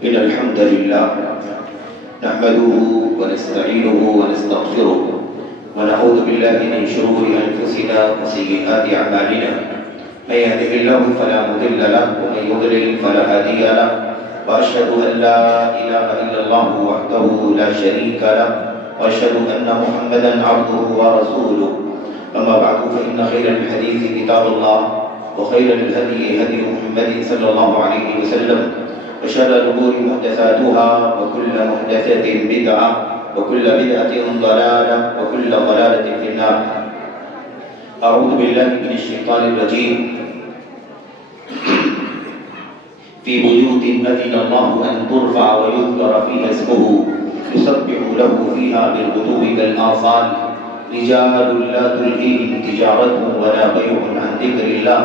إن الحمد لله نحمده ونستعينه ونستغفره ونعوذ بالله من شرور أنفسنا وسيئات أعمالنا من يهده الله فلا مضل له ومن يضلل فلا هادي له وأشهد أن لا إله إلا الله وحده لا شريك له وأشهد أن محمدا عبده ورسوله أما بعد فإن خير الحديث كتاب الله وخير الهدي هدي محمد صلى الله عليه وسلم وشر الأمور محدثاتها وكل محدثة بدعة وكل بدعة ضلالة وكل ضلالة في النار. أعوذ بالله من الشيطان الرجيم. في بيوت أذن الله أن ترفع ويذكر فيها اسمه يسبح له فيها بالغدو والآصال رجال لا تلهيهم تجارة ولا بيع عن ذكر الله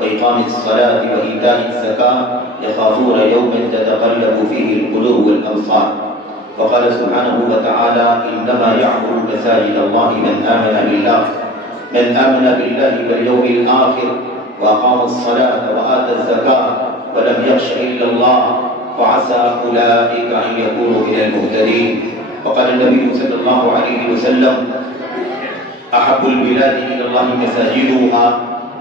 وإقام الصلاة وإيتاء الزكاة يخافون يوما تتقلب فيه القلوب والأبصار. وقال سبحانه وتعالى إنما يعمر مساجد الله من آمن بالله واليوم الآخر وأقام الصلاة وآتى الزكاة ولم يخش إلا الله وعسى أولئك أن يكونوا من المهتدين. وقال النبي صلى الله عليه وسلم أحب البلاد إلى الله مساجدها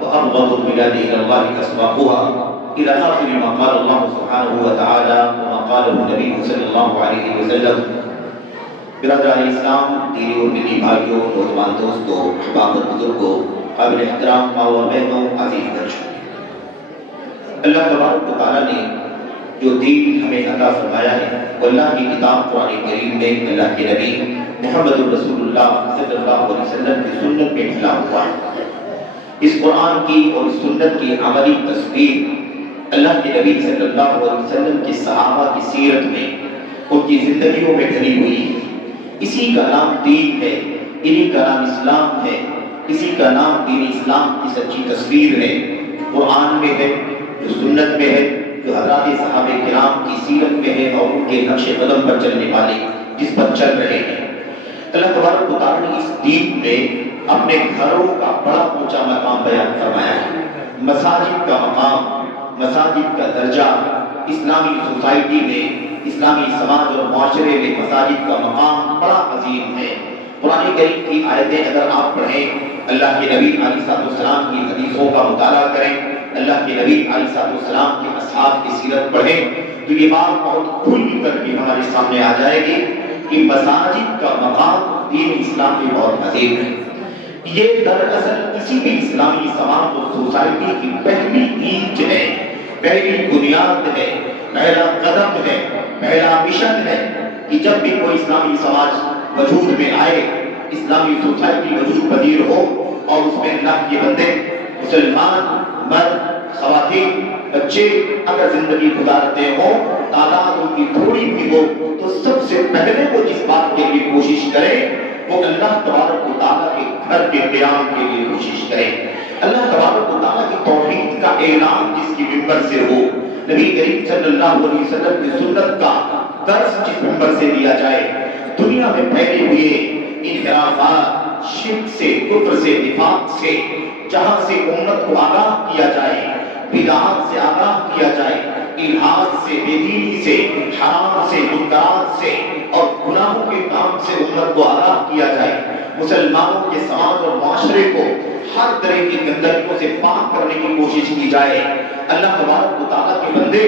وأبغض البلاد إلى الله أسواقها إلى آخر ما قال الله سبحانه وتعالى وما قاله النبي صلى الله عليه وسلم. برادران اسلام، دینی اور ملی بھائیوں، نوجوان دوستوں، احباب اور بزرگوں، قابل احترام ماں اور بہنوں، عزیز بچوں، اللہ تبارک و تعالیٰ نے جو دین ہمیں عطا فرمایا ہے وہ اللہ کی کتاب قرآن کریم میں اللہ کے نبی محمد رسول اللہ صلی اللہ علیہ وسلم کی سنت میں پھیلا ہوا ہے. اس قرآن کی اور اس سنت کی عملی تصویر اللہ کے نبی صلی اللہ علیہ وسلم کے صحابہ کی سیرت میں ان کی زندگیوں میں ڈھلی ہوئی ہے. اسی کا نام دین ہے، انہی کا نام اسلام ہے، اسی کا نام دین اسلام کی سچی تصویر ہے. قرآن میں ہے، جو سنت میں ہے، جو حضرات صحابہ کرام کی سیرت میں ہے اور ان کے نقش قدم پر چلنے والے جس پر چل رہے ہیں. اللہ تبارک و تعالیٰ نے اس دین میں اپنے گھروں کا بڑا اونچا مقام بیان فرمایا ہے. مساجد کا مقام، مساجد کا درجہ، اسلامی سوسائٹی میں، اسلامی سماج اور معاشرے میں مساجد کا مقام بڑا عظیم ہے. قرآن کریم کی آیتیں اگر آپ پڑھیں، اللہ کے نبی علیہ السلام کی حدیثوں کا مطالعہ کریں، اللہ کے نبی علیہ السلام کے اصحاب کی سیرت پڑھیں تو یہ بات بہت کھل کر کے ہمارے سامنے آ جائے گی کہ مساجد کا مقام دین اسلام میں بہت عظیم ہے. یہ دراصل کسی بھی اسلامی سماج اور سوسائٹی کی پہلی اینچ ہے، پہلی بنیاد ہے، پہلا قدم ہے، پہلا مشن ہے کہ جب بھی کوئی اسلامی سماج وجود میں آئے، اسلامی سوسائٹی وجود پذیر ہو اور اس میں اللہ کے بندے مسلمان مرد خواتین بچے اگر زندگی گزارتے ہوں، تعداد ان کی تھوڑی بھی ہو، تو سب سے پہلے وہ جس بات کے لیے کوشش کرے وہ اللہ تبارک و تعالیٰ کے گھر کے قیام کے لیے کوشش کرے. اللہ تبارک و تعالیٰ کی توحید کا اعلان جس کی منبر سے ہو، نبی کریم صلی اللہ علیہ وسلم کی سنت کا درس جس منبر سے دیا جائے، دنیا میں پھیلے ہوئے انحرافات، شرک سے، کفر سے، نفاق سے جہاں سے امت کو آگاہ کیا جائے، بدعات سے آگاہ کیا جائے، الحاد سے، بے دینی سے، حرام سے، منکرات سے اور گناہوں کے کام سے امت کو آگاہ کیا جائے، مسلمانوں کے سماج اور معاشرے کو ہر طرح کی گندگیوں سے پاک کرنے کی کوشش کی جائے، اللہ تبارک و تعالیٰ کے بندے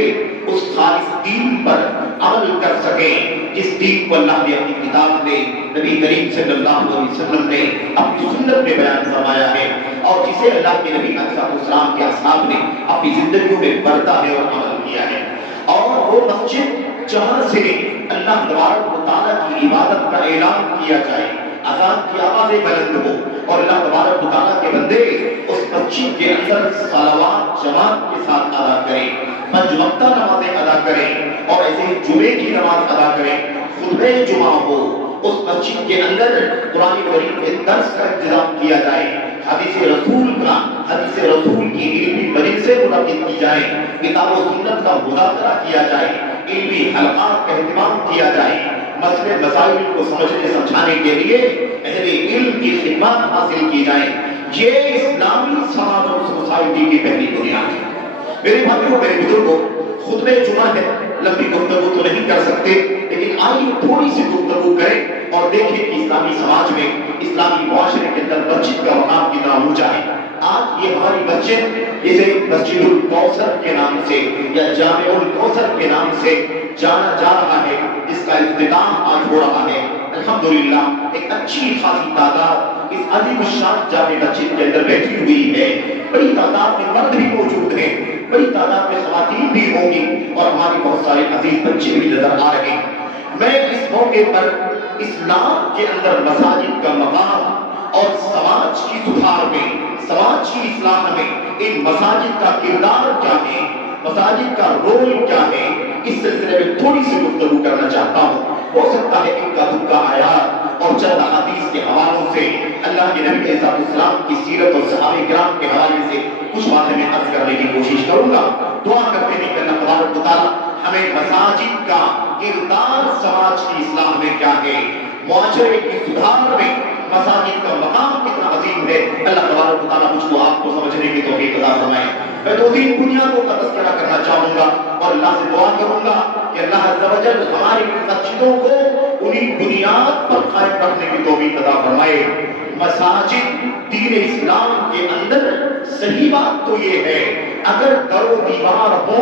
اس خالص دین پر عمل کر سکیں جس دین کو اللہ نے اپنی کتاب میں، نبی کریم صلی اللہ علیہ وسلم نے اپنی سنت میں بیان فرمایا ہے اور جسے اللہ کے نبی علیہ السلام کے اصحاب نے اپنی زندگیوں میں برتا ہے اور عمل کیا ہے. اور وہ مسجد جہاں سے اللہ تبارک و تعالیٰ کی عبادت کا اعلان کیا جائے، اذان کی آوازیں بلند ہو اور اللہ تبارک و تعالیٰ کے بندے اس مسجد کے اندر صلوات جماعت کے ساتھ ادا کریں، 5 وقتہ نمازیں ادا کریں اور ایسے ہی جمعے کی نماز ادا کریں، خطبہ جمعہ ہو، اس مسجد کے اندر قرآن کریم کے درس کا انتظام کیا جائے، حدیث رسول کی علمی مجلسیں منعقد کی جائیں، کتاب و سنت کا مذاکرہ کیا جائے، علمی حلقات کا اہتمام کیا جائے، مسئلے مسائل کو سمجھنے سمجھانے کے لیے اہل علم کی خدمات حاصل کی جائیں. یہ اسلامی سماج اور سوسائٹی کی پہلی بنیاد ہے. میرے بھائیوں، میرے بزرگوں، خطبہ جمعہ ہے، لمبی گفتگو تو نہیں کر سکتے، لیکن آئیے تھوڑی سی گفتگو کریں اور دیکھیں کہ اسلامی سماج میں، اسلامی معاشرے کے اندر مسجد کا مقام کتنا اونچا ہے۔ آج یہ ہماری مسجد، اسے مسجد الکوثر کے نام سے یا جامع الکوثر کے نام سے جانا جا رہا ہے، اس کا افتتاح آج ہو رہا ہے۔ الحمدللہ ایک اچھی خاصی تعداد اس عظیم الشان جامع مسجد کے اندر بیٹھی ہوئی ہے۔ بڑی تعداد میں مرد بھی موجود ہیں، بڑی تعداد میں خواتین بھی ہوں گی، اور ہمارے بہت سارے عزیز بچے بھی نظر آ رہے ہیں۔ میں اس موقع پر اسلام کے اندر مساجد کا مقام اور سماج کی سدھار میں، سماج کی اصلاح میں ان مساجد کا کردار کیا ہے، مساجد کا رول کیا ہے، اس سلسلے میں تھوڑی سی گفتگو کرنا چاہتا ہوں۔ ہو سکتا ہے کہ کا دکا آیات اور چند حدیث کے حوالوں سے اللہ کے نبی علیہ السلام کی سیرت اور صحابہ کرام کے حوالے سے کچھ باتیں میں عرض کرنے کی کوشش کروں گا۔ دعا کرتے ہیں کہ اللہ تبارک و تعالیٰ ہمیں مساجد کا کردار سماج کی اصلاح میں کیا ہے، معاشرے کی سدھار میں مساجد کا مقام کتنا عظیم ہے، اللہ تبارک و تعالیٰ مجھ کو آپ کو سمجھنے کی توفیق عطا فرمائے۔ میں دو تین بنیادوں کا تذکرہ کرنا چاہوں گا اور اللہ سے دعا کروں گا کہ اللہ عز و جل ہماری مسجدوں کو انہی بنیاد پر قائم رکھنے کی توفیق عطا فرمائے۔ مساجد دین اسلام کے اندر صحیح بات تو یہ ہے، اگر در و دیوار ہو،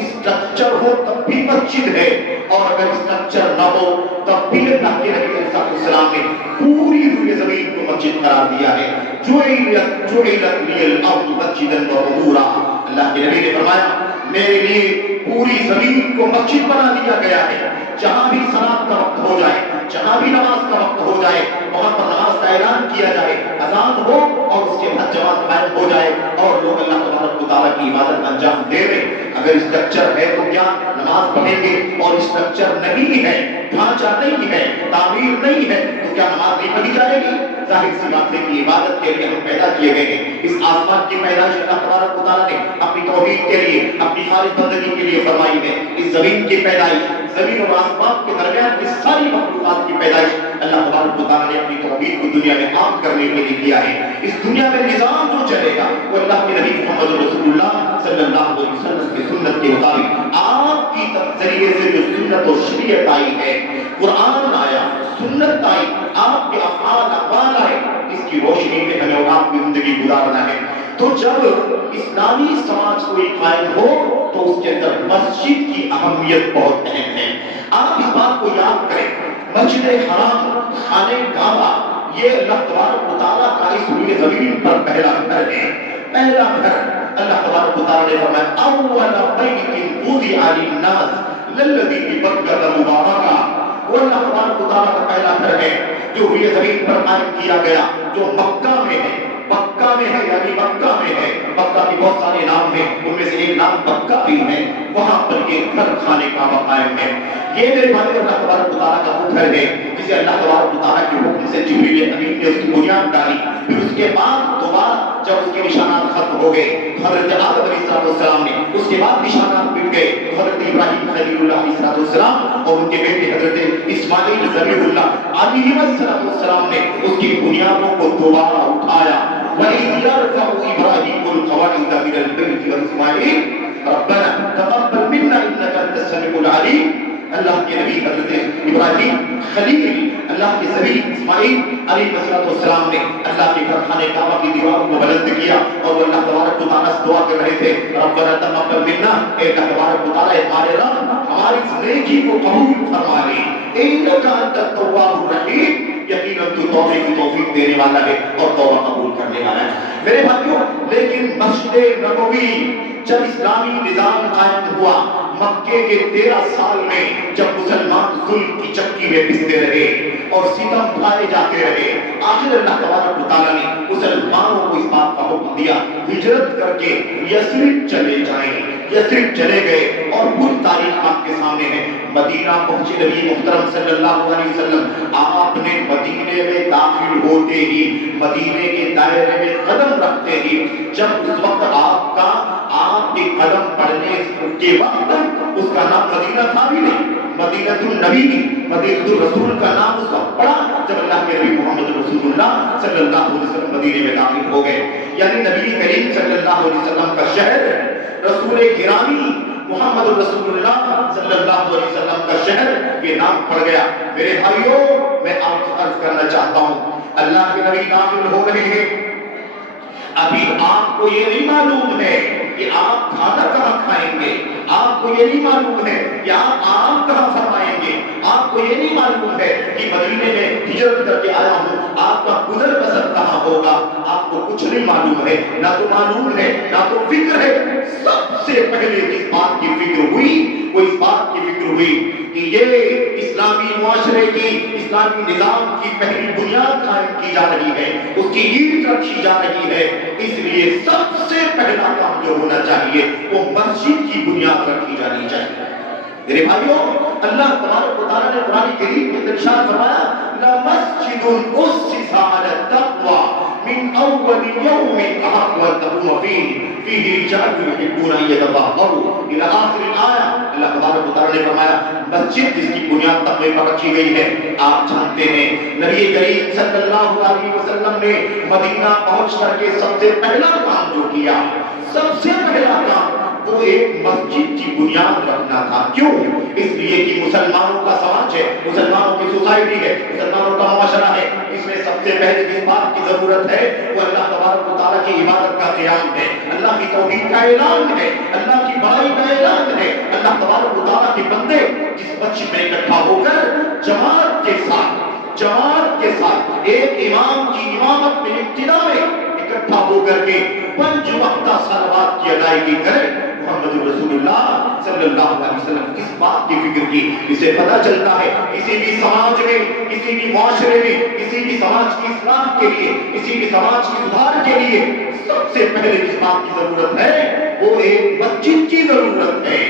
اسٹرکچر ہو تب بھی مسجد ہے، اور اگر اسٹرکچر نہ ہو تب بھی اللہ کے نبی علیہ السلام نے پوری روئے زمین کو مسجد قرار دیا ہے۔ جعلت لی الارض مسجدا وطہورا، اللہ کے نبی نے فرمایا میرے لیے پوری زمین کو مسجد بنا دیا گیا ہے، جہاں بھی صلاۃ کا وقت ہو جائے، جہاں بھی نماز کا وقت ہو جائے، وہاں پر نماز کا اعلان کیا جائے، اذان ہو اور اس کے بعد جماعت قائم ہو جائے اور لوگ اللہ تبارک و تعالیٰ کی عبادت انجام دے دیں۔ اگر اسٹرکچر ہے تو کیا نماز پڑھیں گے، اور اسٹرکچر نہیں ہے، ڈھانچہ نہیں ہے، تعمیر نہیں ہے تو کیا نماز نہیں پڑھی جائے گی؟ ظاہر سی بات ہے کہ عبادت کے لیے ہم پیدا کیے گئے ہیں۔ اس آسمان کی پیدائش اللہ تبارک و تعالیٰ نے اپنی توحید کے لیے، اپنی خالص بندگی کے لیے فرمائی ہے۔ اس زمین کی پیدائش، زمین اور آسمان کے درمیان کی ساری مخلوقات کی پیدائش اللہ تبارک و تعالیٰ نے اپنی توحید کو دنیا میں عام کرنے کے لیے کیا ہے۔ اس دنیا میں نظام جو چلے گا وہ اللہ کے نبی محمد رسول اللہ صلی اللہ علیہ وسلم کی سنت کے مطابق، آپ کی ذریعے سے جو سنت و شریعت آئی ہے، قرآن آیا، سنت آئی، آپ کے افعال اقوال آئے، اس کی روشنی میں ہمیں اور آپ کی زندگی گزارنا ہے۔ تو جب اسلامی سماج کوئی قائم ہو تو اس کے اندر مسجد کی اہمیت بہت اہم ہے۔ آپ اس بات کو یاد کریں، مسجد حرام، خانہ کعبہ، یہ اللہ تبارک و تعالیٰ کا اس روئے زمین پر پہلا گھر ہے، پہلا گھر۔ اللہ تبارک و تعالیٰ نے فرمایا اول بیت وضع للناس للذی ببکۃ مبارکا، وہ اللہ تبارک و تعالیٰ کا پہلا گھر ہے جو روئے زمین پر قائم کیا گیا، جو مکہ میں ہے، مکہ میں ہے، یعنی مکہ میں ہے۔ مکہ کے بہت سارے نام ہیں، ان میں سے ایک نام مکہ بھی ہے، وہاں پر یہ گھر خانہ کعبہ قائم ہے۔ یہ میرے بھائی اللہ تبارک و تعالیٰ کا وہ گھر ہے جسے اللہ تبارک و تعالیٰ کے حکم سے جبریل امین نے اس کی بنیاد ڈالی۔ پھر اس کے بعد دوبارہ جب اس کے نشانات ختم ہو گئے، حضرت آدم علیہ السلام نے اس کے بعد نشانات مٹ گئے، تو حضرت ابراہیم خلیل اللہ علیہ السلام اور ان کے بیٹے حضرت اسماعیل ذبیح اللہ علیہ السلام نے اس کی بنیادوں کو دوبارہ اٹھایا۔ وَإِذْ يَرْفَعُ إِبْرَاهِيمُ الْقَوَاعِدَ مِنَ الْبَيْتِ وَإِسْمَاعِيلُ رَبَّنَا تَقَبَّلْ مِنَّا إِنَّكَ أَنْتَ السَّمِيعُ الْعَلِيمُ۔ اللہ کے نبی حضرت ابراہیم خلیل اللہ کے نبی اسماعیل علیہ السلام نے اللہ کے گھر خانہ کعبہ کی دیواروں کو بلند کیا اور وہ اللہ تبارک و تعالیٰ سے دعا کر رہے تھے، ربنا تقبل منا، اے اللہ تبارک و تعالیٰ ہمارے رب ہماری اس نیکی کو قبول فرما لے، انک انت التواب الرحیم، یقیناً تو توبے کی توفیق دینے والا ہے اور توبہ قبول کرنے والا ہے۔ میرے بھائیوں، لیکن مسجد نبوی جب اسلامی نظام قائم ہوا، مکے کے 13 سال میں جب مسلمان ظلم کی چکی میں پستے رہے اور ستم کھائے جاتے رہے، آخر اللہ تبارک و تعالیٰ نے مسلمانوں کو اس بات کا حکم دیا ہجرت کر کے یثرب چلے جائیں۔ یثرب چلے گئے اور پوری تاریخ آپ کے سامنے ہے۔ مدینہ پہنچے نبی محترم صلی اللہ علیہ وسلم، آپ نے مدینے میں داخل ہوتے ہی، مدینے کے دائرے میں قدم رکھتے ہی، جب اس وقت آپ کے قدم پڑنے کے وقت اس کا نام مدینہ تھا بھی نہیں، مدینہ النبی، مدینہ الرسول کا نام اس کا پڑا جب اللہ کے نبی محمد رسول اللہ صلی اللہ علیہ وسلم مدینے میں داخل ہو گئے۔ یعنی نبی کریم صلی اللہ علیہ وسلم کا شہر، رسول گرامی محمد رسول اللہ صلی اللہ علیہ وسلم کا شہر یہ نام پڑ گیا۔ میرے بھائیوں، میں آپ سے عرض کرنا چاہتا ہوں، اللہ کے نبی داخل ہو رہے ہیں، ابھی آپ کو یہ نہیں معلوم ہے کہ آپ کھانا کہاں کھائیں گے، آپ کو یہ نہیں معلوم ہے کہ آپ آرام کہاں فرمائیں گے، آپ کو یہ نہیں معلوم ہے کہ مدینے میں ہجرت کر کے آیا ہوں، آپ کا گزر بسر کہاں ہوگا، آپ کو کچھ نہیں معلوم ہے، نہ تو معلوم ہے نہ تو فکر ہے۔ سب سے پہلے جس بات کی فکر ہوئی وہ اس بات کی فکر ہوئی کہ یہ اسلامی معاشرے کی، اسلامی نظام کی پہلی بنیاد قائم کی جا رہی ہے، اس کی اینٹ رکھی جا رہی ہے، اس لیے سب سے پہلا کام جو ہونا چاہیے وہ مسجد کی بنیاد رکھی جانی چاہیے۔ میرے بھائیوں، اللہ تبارک و تعالیٰ نے قرآن کریم میں ارشاد فرمایا لَمَسْجِدٌ أُسِّسَ عَلَى التَّقْوَى مِنْ أَوَّلِ يَوْمٍ أَحَقُّ أَن تَقُومَ فِيهِ رِجَالٌ يُحِبُّونَ أَن يَتَطَهَّرُوا إِلَى آخِرِ الْآيَةِ۔ اللہ تبارک و تعالیٰ نے فرمایا مسجد جس کی بنیاد تقوی پر رکھی گئی ہے، آپ جانتے ہیں نبی کریم صلی اللہ علیہ وسلم نے مدینہ پہنچ کر کے سب سے پہلا کام جو کیا، سب سے پہلا کام وہ ایک مسجد کی بنیاد رکھنا تھا۔ کیوں؟ اس لیے کہ مسلمانوں کا سماج ہے، مسلمانوں کی سوسائٹی ہے، مسلمانوں کا معاشرہ ہے، اس میں سب سے پہلے جس بات کی ضرورت ہے وہ اللہ تبارک و تعالیٰ کی عبادت کا قیام ہے، اللہ کی توحید کا اعلان ہے، اللہ کی بڑائی کا اعلان ہے۔ اللہ تبارک و تعالیٰ کے بندے جس مسجد میں اکٹھا ہو کر جماعت کے ساتھ ایک امام کی امامت میں ابتدا میں اکٹھا ہو کر کے 5 وقتہ صلوات کی ادائیگی کریں، محمد رسول اللہ صلی اللہ علیہ وسلم اس بات کی فکر کی۔ اسے پتہ چلتا ہے کسی بھی سماج میں، کسی بھی معاشرے میں، کسی بھی سماج کی اصلاح کے لیے، کسی بھی سماج کی سدھار کے لیے سب سے پہلے جس بات کی ضرورت ہے وہ ایک مسجد کی ضرورت ہے،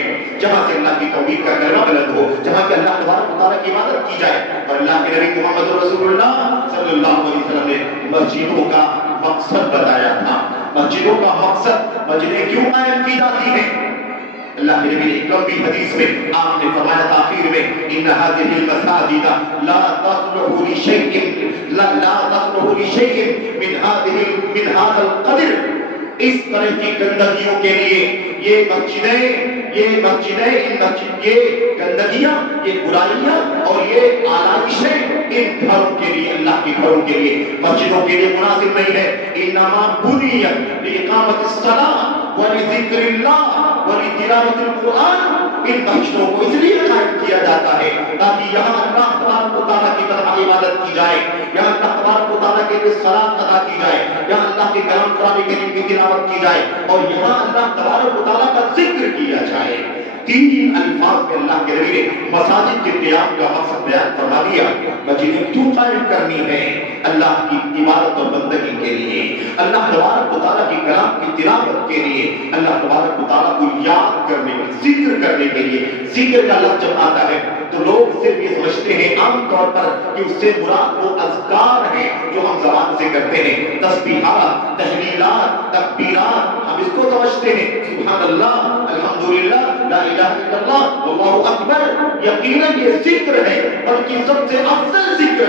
جہاں سے اللہ کی توحید کا کلمہ بلند ہو، جہاں کہ اللہ تبارک و تعالیٰ کی عبادت کی جائے۔ اور اللہ کے نبی محمد رسول اللہ صلی اللہ علیہ وسلم نے مسجدوں کا مقصد بتایا تھا۔ مسجدوں کا مقصد، مسجدیں کیوں قائم کی جاتی ہیں؟ اللہ کے نبی نے ایک لمبی حدیث میں آپ نے فرمایا تھا آخر میں ان هذه المساجد لا تصلح لشيء من هذا القدر، اس طرح کی گندگیوں کے لیے یہ گندگیاں، یہ برائیاں اور یہ آلائشیں ان گھروں کے لیے، اللہ کے گھروں کے لیے، مسجدوں کے لیے مناسب نہیں ہے۔ انما بنیت لإقامة الصلاة ولذکر اللہ ولتلاوت القرآن، ان مسجدوں کو اس لیے قائم کیا جاتا ہے تاکہ یہاں اللہ تبارک و تعالیٰ کی طرف عبادت کی جائے، یہاں اللہ تبارک و تعالیٰ کے لیے صلاۃ ادا کی جائے، یہاں اللہ کے کلام قرآن کریم کی تلاوت کی جائے، اور یہاں اللہ تبارک و تعالیٰ کا ذکر کیا جائے۔ 3 الفاظ میں اللہ کے نبی نے مساجد کے قیام کا مقصد بیان فرما دیا۔ مسجدیں کیوں قائم کرنی ہے؟ اللہ کی عبادت اور بندگی کے لیے، اللہ تبارک و تعالیٰ کی کلام کی تلاوت کے لیے، اللہ تبارک و تعالیٰ کو یاد کرنے کے، ذکر کرنے کے لیے۔ ذکر کا لفظ جب آتا ہے تو لوگ صرف یہ سمجھتے ہیں عام طور پر کہ اس سے مراد وہ اذکار ہیں جو ہم زبان سے کرتے ہیں، تسبیحات، تحلیلات، تکبیرات، ہم اس کو سمجھتے ہیں، سبحان اللہ، الحمدللہ، لا الہ الا اللہ، اللہ اکبر۔ یقیناً یہ ذکر ہے، بلکہ سب سے افضل ذکر،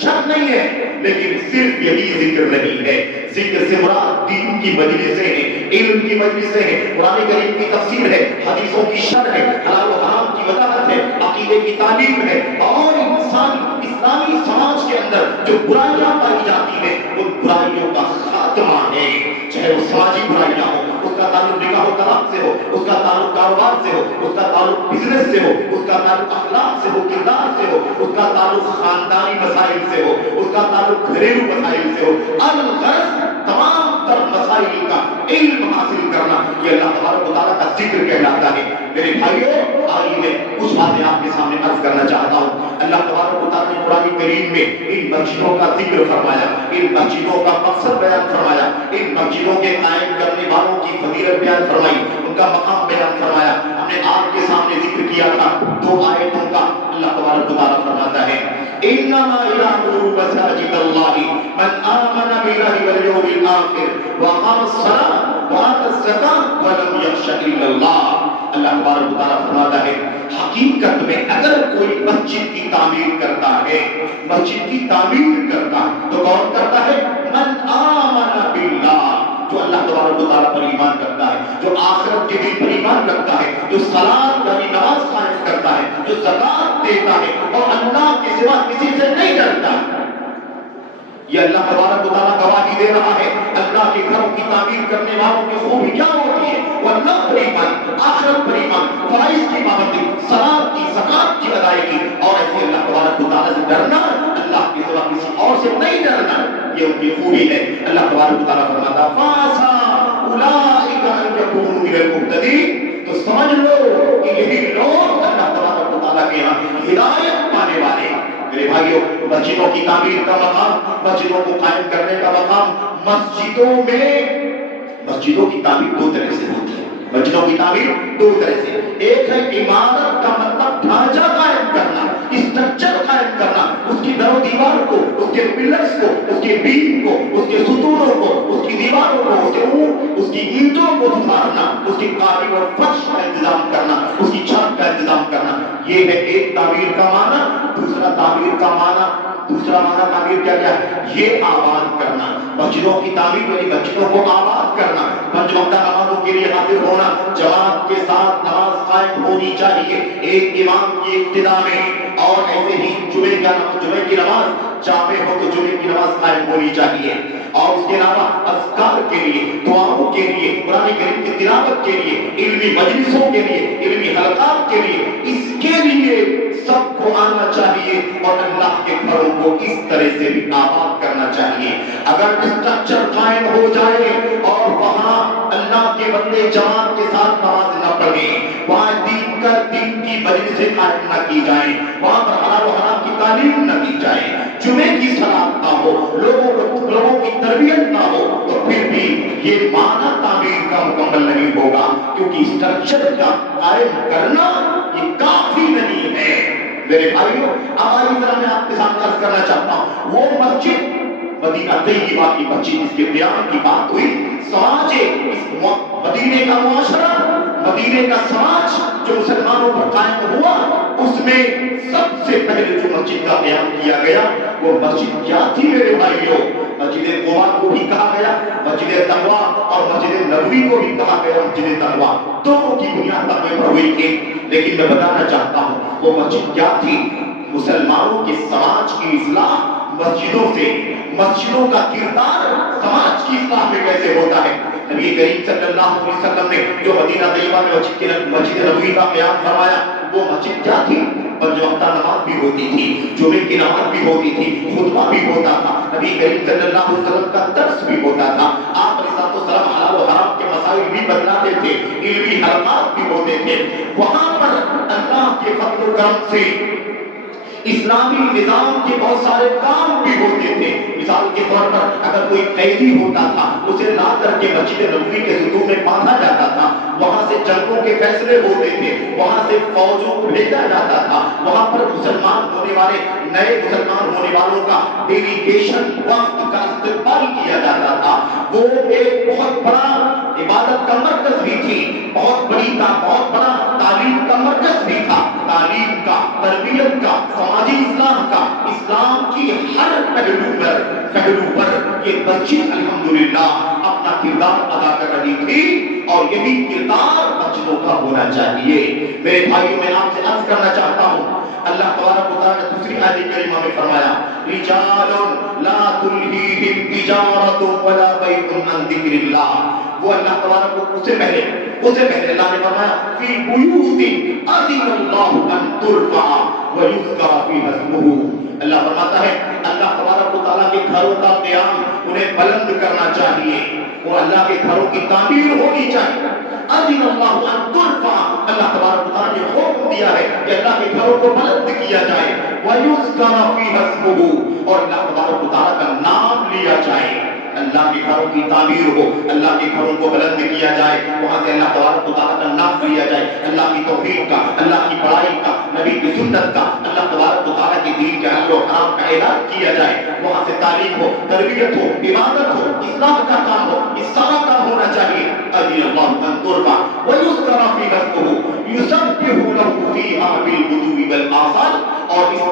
شک نہیں ہے، لیکن صرف یہی ذکر نہیں ہے۔ ذکر سے مراد دین کی مجلسیں ہیں، علم کی مجلسیں ہیں، قرآن کریم کی تفسیر ہے، حدیثوں کی شرح ہے، حلال و حرام کی وضاحت ہے، عقیدے کی تعلیم ہے، اور اسلامی سماج کے اندر جو برائیاں پائی جاتی ہیں ان برائیوں کا خاتمہ ہے، چاہے وہ سماجی برائیاں ہوں، اس کا تعلق نکاح و طلاق سے ہو، اس کا تعلق کاروبار سے ہو، اس کا تعلق بزنس سے ہو، اس کا تعلق اخلاق سے ہو، کردار سے ہو، اس کا تعلق خاندانی مسائل سے ہو، اس کا تعلق گھریلو مسائل سے ہو، الغرض تمام تر مسائل کا علم حاصل کرنا، یہ اللہ تبارک و تعالیٰ کا ذکر کہلاتا ہے۔ میرے بھائیوں، آئیے میں کچھ باتیں آپ کے سامنے عرض کرنا چاہتا ہوں۔ اللہ تبارک و تعالیٰ نے قرآن کریم میں ان مسجدوں کا ذکر فرمایا، ان مسجدوں کا مقصد بیان فرمایا، ان مسجدوں کے قائم کرنے والوں کی فضیلت بیان فرمائی، ان کا مقام بیان فرمایا۔ ہم نے آپ کے سامنے ذکر کیا تھا 2 آیتوں کا۔ اللہ تبارک و تعالیٰ فرماتا ہے انما یعمر مساجد اللہ من آمن باللہ والیوم الآخر واقام الصلاۃ وآتى الزکاۃ ولم یخش الا اللہ۔ اللہ تبارک و تعالیٰ فرماتا ہے حقیقت میں اگر کوئی مسجد کی تعمیر کرتا ہے، مسجد کی تعمیر کرتا ہے تو کون کرتا ہے؟ من آمن باللہ، جو اللہ تبارک و تعالیٰ پر ایمان کرتا ہے، جو آخرت کے دن پر ایمان رکھتا ہے، جو صلاۃ یعنی نماز قائم کرتا ہے، جو زکات دیتا ہے اور اللہ کے سوا کسی سے نہیں ڈرتا۔ یہ اللہ تبارک و تعالیٰ گواہی دے رہا ہے اللہ کے گھروں کی تعمیر کرنے والوں کی خوبی کیا ہوتی ہے، وہ اللہ پر ایمان، آخرت پر ایمان، فرائض کی پابندی، صلاۃ کی، زکات کی ادائیگی، اور ایسے اللہ تبارک و تعالیٰ سے ڈرنا، اللہ کے سوا کسی اور سے نہیں ڈرنا، یہ ان کی خوبی ہے۔ اللہ تبارک و تعالیٰ فرماتا فَعَسَىٰ أُولَٰئِكَ أَن يَكُونُوا مِنَ الْمُهْتَدِينَ، تو سمجھ لو کہ یہی لوگ اللہ تبارک و تعالیٰ کے یہاں ہدایت پانے والے ہیں۔ میرے بھائیوں، مسجدوں کی تعمیر کا مقام، مسجدوں کو قائم کرنے کا مقام، مسجدوں کی تعمیر دو طرح سے ہوتی ہے۔ مسجدوں کی تعمیر دو طرح سے، ایک ہے عمارت کا مطلب ڈھانچہ قائم کرنا، اسٹرکچر قائم کرنا، اس کی در و دیوار کو، اس کے پلرز کو، اس کے بیم کو، اس کے ستونوں کو، اس کی دیواروں کو، اس کی اینٹوں کو سدھارنا، اس کی قالین اور فرش کا انتظام کرنا، اس کی چھت کا انتظام کرنا، یہ ہے ایک تعمیر کا معنی۔ دوسرا تعمیر کیا ہے؟ یہ آباد کرنا، مسجدوں کی تعمیر یعنی مسجدوں کو آباد کرنا، پنج وقتہ نمازوں کے لیے حاضر ہونا، جماعت کے ساتھ نماز قائم ہونی چاہیے ایک امام کی ابتدا میں، اور ایسے ہی جمعے کی نماز جامع ہو تو جمعے کی نماز قائم ہونی چاہیے، اور اس کے علاوہ اذکار کے لیے، دعاؤں کے لیے، قرآن کریم کی تلاوت کے لیے، علمی مجلسوں کے لیے، علمی حلقات کے لیے، اس کے لیے سب کو آنا چاہیے اور اللہ کے گھروں کو اس طرح سے بھی آباد کرنا چاہیے۔ اگر اسٹرکچر قائم ہو جائے اور وہاں اللہ کے بندے جماعت کے ساتھ نماز نہ پڑھیں، وہاں دین کی مجلسیں قائم نہ کی جائیں، وہاں پر حلال و حرام کی تعلیم نہ دی جائے، جمعے کی صلاۃ نہ ہو، لوگوں کی تربیت نہ ہو، تو پھر بھی یہ معنی تعمیر کا مکمل نہیں ہوگا، کیونکہ اسٹرکچر کا قائم کرنا یہ کافی نہیں ہے۔ میرے بھائیوں، اب آئیے ذرا میں آپ کے سامنے عرض کرنا چاہتا ہوں، وہ مسجد مدینہ طیبہ کی مسجد جس کے قیام کی بات ہوئی، سماج مدینے کا معاشرہ، مدینے کا سماج جو مسلمانوں پر قائم ہوا، اس میں سب سے پہلے جو مسجد کا قیام کیا گیا وہ مسجد کیا تھی میرے بھائیوں؟ مسجد قباء کو بھی کہا گیا مسجد تقویٰ، اور مسجد نبوی کو بھی کہا گیا مسجد تقویٰ، دونوں کی بنیاد پر ہوئی تھی۔ لیکن میں بتانا چاہتا ہوں وہ مسجد کیا تھی؟ مسلمانوں کے سماج کی اصلاح مسجدوں سے، مسجدوں کا کردار سماج کی اصلاح میں کیسے ہوتا ہے؟ نبی کریم صلی اللہ علیہ وسلم نے جو مدینہ طیبہ میں مسجد نبوی کا قیام فرمایا، وہ مسجد کیا تھی؟ پنج وقتہ نماز بھی ہوتی تھی، جمعے کی نماز بھی ہوتی تھی، خطبہ بھی ہوتا تھا، نبی کریم صلی اللہ علیہ وسلم کا درس بھی ہوتا تھا، آپ علیہ السلام حلال و حرام کے مسائل بھی بتلاتے تھے، علمی حلقات بھی ہوتے تھے۔ وہاں پر اللہ کے فضل و کرم سے اسلامی نظام کے بہت سارے کام بھی ہوتے تھے۔ مثال کے طور پر اگر کوئی قیدی ہوتا تھا، اسے لا کر کے مسجد نبوی کے ستون میں باندھا جاتا تھا، وہاں سے جنگوں کے فیصلے ہوتے تھے، وہاں سے فوجوں کو بھیجا جاتا تھا، وہاں پر نئے مسلمان ہونے والوں کا ڈیلیگیشن وقت کا استقبال کیا جاتا تھا۔ وہ ایک بہت بڑا عبادت کا مرکز بھی تھی، بہت بڑا تعلیم کا مرکز بھی تھا، تعلیم کا، تربیت کا، سماجی اصلاح کا، اسلام کی ہر پہلو پر یہ مسجد الحمدللہ اپنا کردار ادا کر رہی تھی، اور یہی کردار مسجدوں کا ہونا چاہیے۔ میرے بھائیوں، میں آپ سے عرض کرنا چاہتا ہوں، اللہ تبارک و تعالیٰ نے دوسری آیت کریمہ میں فرمایا رجال لا تلہیہم تجارۃ ولا بیع عن ذکر اللہ، وہ اللہ تبارک و اس سے پہلے اللہ نے فرمایا فی بیوت اذن اللہ ان ترفع ویذکر فیہا اسمہ، اللہ فرماتا ہے اللہ تبارک و تعالیٰ کے گھروں کا قیام انہیں بلند کرنا چاہیے، وہ اللہ کے گھروں کی تعمیر ہونی چاہیے۔ اذن اللہ ان ترفع، اللہ تبارک و تعالیٰ نے حکم دیا ہے کہ اللہ کے گھروں کو بلند کیا جائے، وَيُذْكَرَ فِيهَا اسْمُهُ، اور اللہ تبارک و تعالیٰ کا نام لیا جائے، اللہ کے گھروں کی تعمیر ہو، اللہ کے گھروں کو بلند کیا جائے، وہاں سے اللہ تبارک و تعالیٰ کا نام لیا جائے، اللہ کی توحید کا، اللہ کی بڑائی کا، نبی کی سنت کا، اللہ تبارک و تعالیٰ کے دین کے حل و حرام کا اعلان کیا جائے، وہاں سے تعلیم ہو، تربیت ہو، عبادت ہو، اصلاح کا کام ہو، اس سارا کام ہونا چاہیے۔ اذن اللہ ان ترفع ویذکر فیہا اسمہ یسبح لہ فیہا بالغدو والآصال، اور اس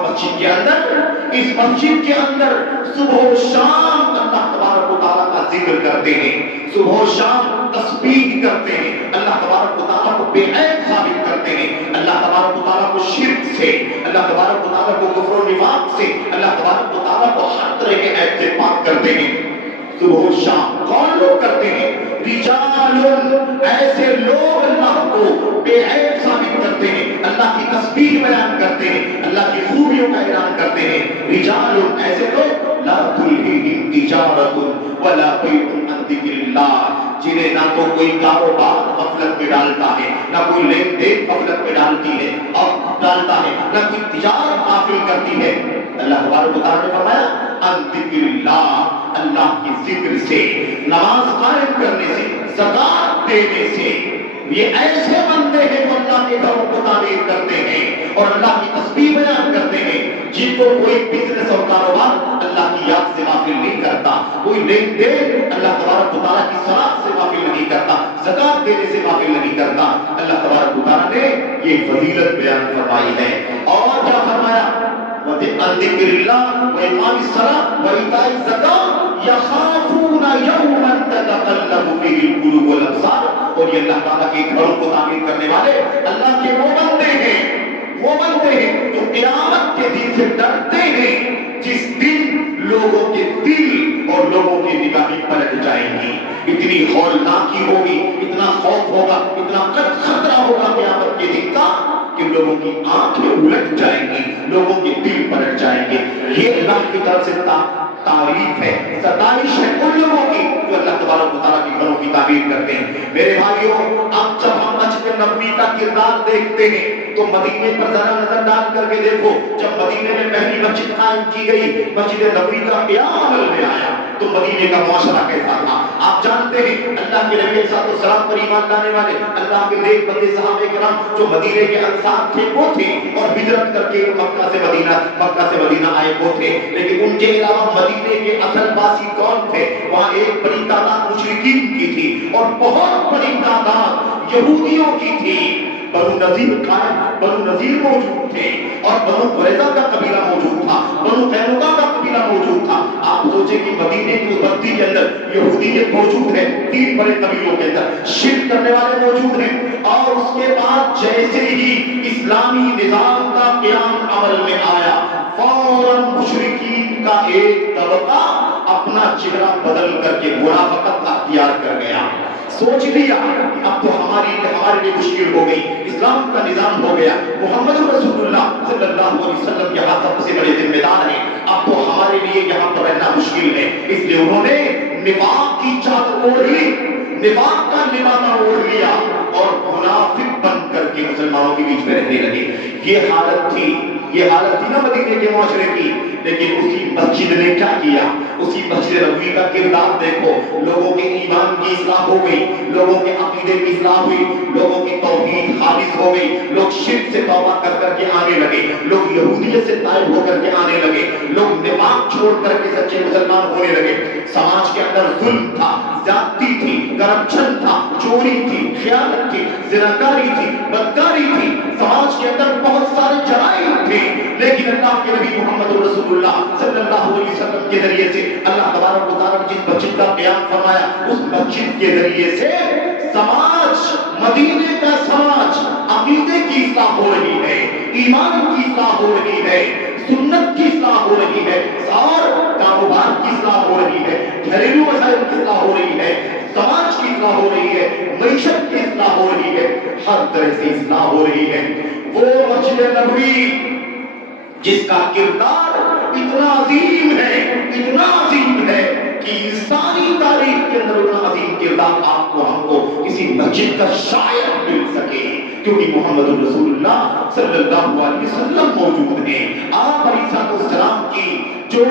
مسجد کے اندر صبح و شام اللہ تبارک و تعالیٰ کا ذکر کرتے ہیں، صبح و شام تسبیح کرتے ہیں، اللہ تبارک و تعالیٰ کو بے عیب ثابت کرتے ہیں، اللہ تبارک و تعالیٰ کو شرک سے، اللہ تبارک و تعالیٰ کو کفر و نفاق سے، اللہ تبارک و تعالیٰ کو ہر طرح کے عیب سے پاک کرتے ہیں۔ صبح و شام کون لوگ کرتے ہیں؟ رجال، ایسے لوگ اللہ کو بے عیب ثابت کرتے ہیں، اللہ کی تسبیح بیان کرتے ہیں، اللہ کی خوبیوں کا اعلان کرتے ہیں۔ رجال، ایسے لوگ لا تلہیہم تجارت ولا بیع عن ذکر اللہ، جنہیں نہ تو کوئی کاروبار غفلت میں ڈالتا ہے، نہ کوئی لین دین غفلت میں ڈالتی ہے اور ڈالتا ہے، نہ کوئی تجارت غافل کرتی ہے۔ اللہ تبارک و تعالیٰ نے فرمایا عن ذکر اللہ، اللہ کی ذکر سے، نماز قائم کرنے سے، زکات دینے سے۔ یہ ایسے بندے ہیں جو اللہ کے گھروں کو تعمیر کرتے ہیں اور اللہ کی تسبیح بیان کرتے ہیں، جن کو کوئی بزنس اور کاروبار اللہ کی یاد سے غافل نہیں کرتا، کوئی لین دین اللہ تبارک و تعالیٰ کی صلاۃ سے غافل نہیں کرتا، زکات دینے سے غافل نہیں کرتا۔ اللہ تبارک و تعالیٰ نے یہ فضیلت بیان فرمائی ہے۔ اور کیا فرمایا؟ عن ذکر اللہ وإقام الصلاة وإيتاء الزکاة یخافون یوما تتقلب فیہ القلوب والابصار۔ اور یہ اللہ تعالیٰ کے گھروں کو تعمیر کرنے والے اللہ کے وہ بندے ہیں جو قیامت کے دن سے ڈرتے ہیں، جس دن لوگوں کے دل اور لوگوں کی نگاہیں پلٹ جائیں گی، اتنی ہولناکی ہوگی، اتنا خوف ہوگا، اتنا خطرہ ہوگا قیامت کے دن کا کہ لوگوں کی آنکھیں الٹ جائیں گی، لوگوں کے دل پلٹ جائیں گے۔ یہ اللہ کی طرف سے تعریف ہے، ستائش ہے ان لوگوں کی جو اللہ تبارک و تعالیٰ کے گھروں کی تعمیر کرتے ہیں۔ میرے بھائیوں، اب جب ہم مسجد نبوی کا کردار دیکھتے ہیں تو مدینے پر ذرا نظر ڈال کر کے دیکھو، جب مدینے میں پہلی مسجد قائم کی گئی، مسجد نبوی کا قیام عمل میں آیا تو مدینے کا معاشرہ کیسا تھا؟ آپ جانتے ہیں اللہ کے نبی علیہ السلام پر ایمان لانے والے اللہ کے نیک بندے صحابہ کرام جو مدینے کے انصار تھے وہ تھے، اور ہجرت کر کے مکہ سے مدینہ آئے وہ تھے، لیکن ان کے علاوہ مدینے کے اصل باسی کون تھے؟ وہاں ایک بڑی تعداد مشرکین کی تھی اور بہت بڑی تعداد یہودیوں کی تھی۔ بنو نذیر موجود تھے اور بنو قریظہ کا قبیلہ موجود تھا، بنو قینقاع کا قبیلہ موجود تھا۔ آپ سوچیں کہ مدینے کی اس بستی کے اندر یہودیت موجود ہے، 3 بڑے قبیلوں کے اندر شرک کرنے والے موجود ہیں، اور اس کے بعد جیسے ہی اسلامی نظام کا قیام عمل میں آیا، فوراً مشرکین کا ایک طبقہ اپنا چہرہ بدل کر کے منافقت کا اختیار کر گیا۔ سوچ لیا کہ اب تو ہمارے لیے مشکل ہو گئی، اسلام کا نظام ہو گیا، محمد رسول اللہ صلی اللہ علیہ وسلم یہاں سب سے بڑے ذمہ دار ہیں، اب تو ہمارے لیے یہاں پر رہنا مشکل ہے۔ اس لیے انہوں نے نفاق کی چادر اوڑھ لی، نفاق کا لبادہ اوڑھ لیا اور منافق بن کر کے مسلمانوں کے بیچ میں رہنے لگے۔ یہ حالت تھی نا مدینے کے معاشرے کی، لیکن اسی مسجد نے کیا کیا؟ اسی مسجد نبوی کا کردار دیکھو، لوگوں کے ایمان کی اصلاح ہو گئی، لوگوں کے عقیدے کی اصلاح ہوئی، لوگوں کی توحید خالص ہو گئی، لوگ شرک سے توبہ کر کے آنے لگے، لوگ یہودیت سے طائب ہو کر کے آنے لگے، لوگ نفاق چھوڑ کر کے سچے مسلمان ہونے لگے۔ سماج کے اندر ظلم تھا، زیادتی تھی، کرپشن تھا، چوری تھی، خیانت تھی، زناکاری تھی، بدکاری تھی، سماج کے اندر بہت سارے جرائم تھے، لیکن اللہ کے نبی محمد رسول اللہ صلی اللہ علیہ وسلم کے ذریعے سے اللہ تبارک و تعالیٰ نے جس مسجد کا قیام فرمایا، اس مسجد کے ذریعے سے مدینے کا سماج عقیدے کی اصلاح ہو رہی ہے، ایمان کی اصلاح ہو رہی ہے، سنت کی اصلاح ہو رہی ہے، اور کاروبار کی اصلاح ہو رہی ہے، گھریلو مسائل کی اصلاح ہو رہی ہے، سماج کی اصلاح ہو رہی ہے، معیشت کی اصلاح ہو رہی ہے، ہر طرح سے اصلاح ہو رہی ہے۔ وہ مسجد نبوی جس کا کردار اتنا عظیم ہے کہ انسانی تاریخ کے اندر اتنا عظیم کردار آپ کو ہم کو کسی مسجد کا شاید مل سکے، کیونکہ محمد رسول اللہ صلی اللہ علیہ وسلم موجود ہیں۔ آپ علیہ السلام کی جو